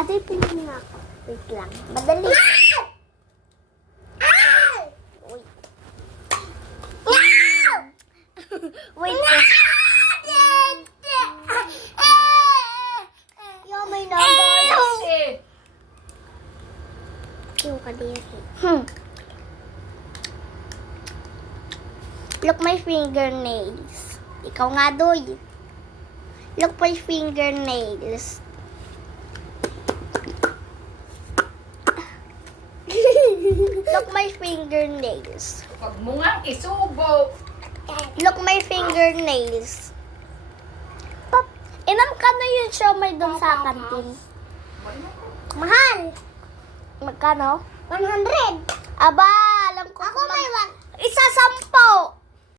Ate, pinin na ako. Wait lang. Madali. Wait. Wait. Yo, may nagay. Yung kadiri. Look my fingernails. Ikaw nga, Doy. Look my fingernails. Look my fingernails. Huwag mo nga isubo. Look my fingernails. Pop, inam ka na yun siya may doon sa kantin. Mahal. Magkano? 100. Aba, alam ko. Ako may 1.